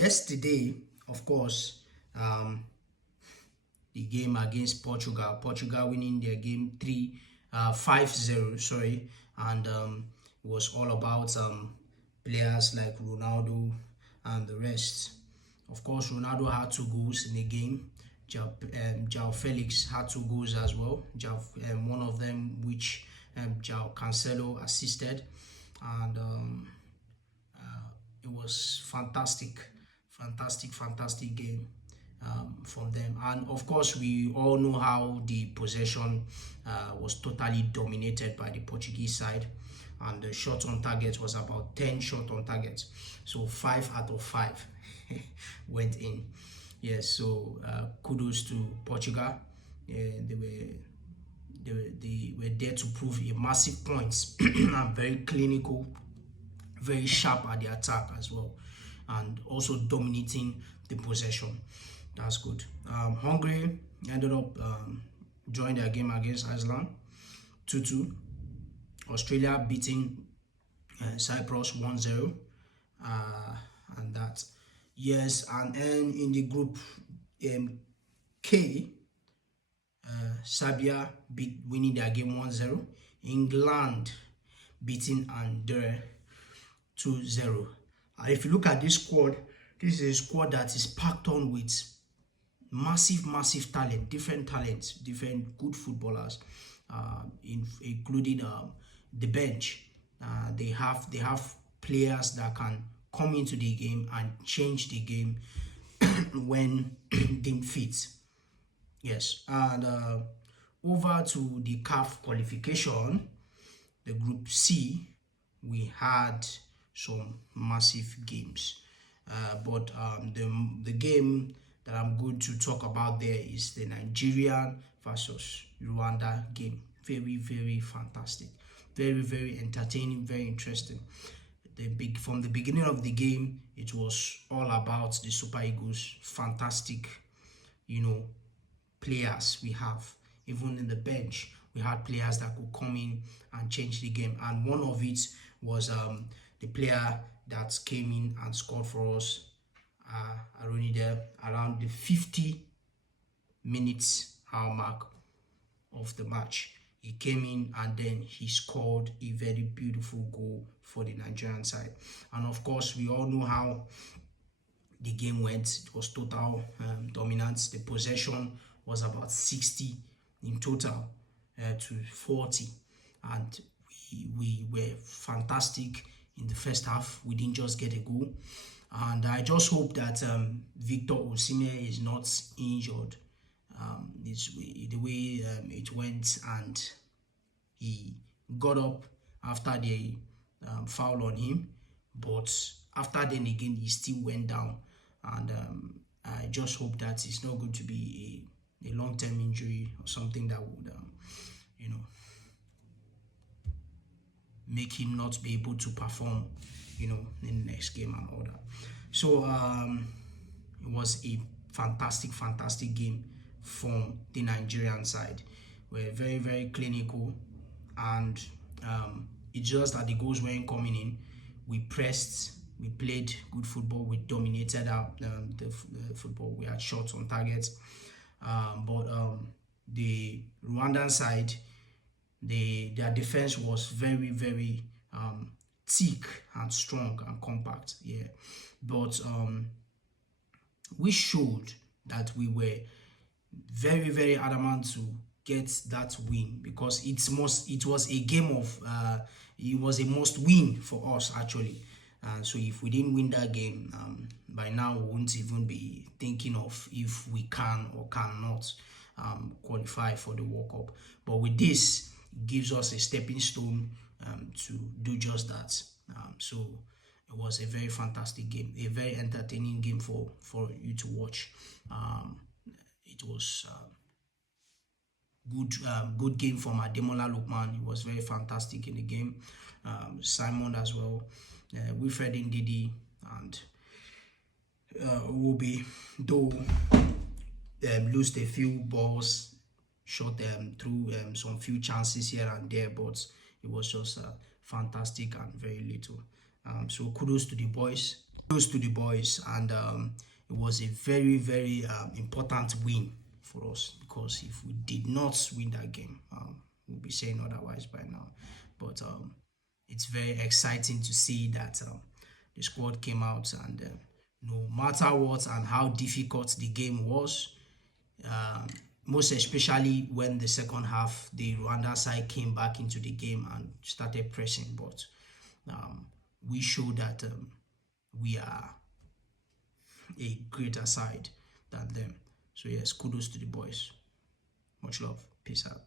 Yesterday, of course, the game against Portugal winning their game 5-0, sorry, and it was all about players like Ronaldo and the rest. Of course, Ronaldo had 2 goals in the game. João Felix had 2 goals as well. One of them which João Cancelo assisted, and it was fantastic game from them. And of course, we all know how the possession was totally dominated by the Portuguese side, and the shot on target was about 10 shot on target, so 5 out of 5 went in. Yes, so kudos to Portugal. They were there to prove a massive points and very clinical, very sharp at the attack as well, and also dominating the possession. That's good. Hungary ended up drawing their game against Iceland 2-2. Australia beating Cyprus 1-0. And that. Yes, and then in the group K, Serbia winning their game 1-0. England beating Andorra 2-0. If you look at this squad, this is a squad that is packed on with massive talent, different good footballers, including the bench. They have players that can come into the game and change the game when deemed fit. Yes, and over to the CAF qualification, the Group C, we had some massive games. But the game that I'm going to talk about there is the Nigeria versus Rwanda game. Very fantastic. Very entertaining, very interesting. From the beginning of the game, it was all about the Super Eagles. Fantastic, players we have. Even in the bench, we had players that could come in and change the game. And one of it was the player that came in and scored for us, around the 50 minutes hour mark of the match. He came in and then he scored a very beautiful goal for the Nigerian side. And of course, we all know how the game went. It was total dominance. The possession was about 60 in total to 40. And we were fantastic in the first half. We didn't just get a goal. And I just hope that Victor Osimhen is not injured. The way it went, and he got up after the foul on him, but after then again he still went down, and I just hope that it's not going to be a long-term injury or something that would make him not be able to perform in the next game and all that. So it was a fantastic game from the Nigerian side. We're very clinical, and it's just that the goals weren't coming in. We pressed, we played good football, we dominated the football. We had shots on target, but the Rwandan side, their defense was very thick and strong and compact. Yeah, but we showed that we were very adamant to get that win, because it was a game of it was a must win for us actually. So if we didn't win that game, by now we won't even be thinking of if we can or cannot qualify for the World Cup. But with this, it gives us a stepping stone to do just that. So it was a very fantastic game, a very entertaining game for you to watch. It was good game from Ademola Lookman. He was very fantastic in the game. Simon as well, Wilfred Ndidi, and Iwobi, though lost a few balls, shot through some few chances here and there, but it was just fantastic and very little. So kudos to the boys. Kudos to the boys, and it was a very, very important win for us, because if we did not win that game, we'll be saying otherwise by now. But it's very exciting to see that the squad came out, and no matter what and how difficult the game was, most especially when the second half, the Rwanda side came back into the game and started pressing, but we showed that we are a greater side than them. So yes, kudos to the boys. Much love. Peace out.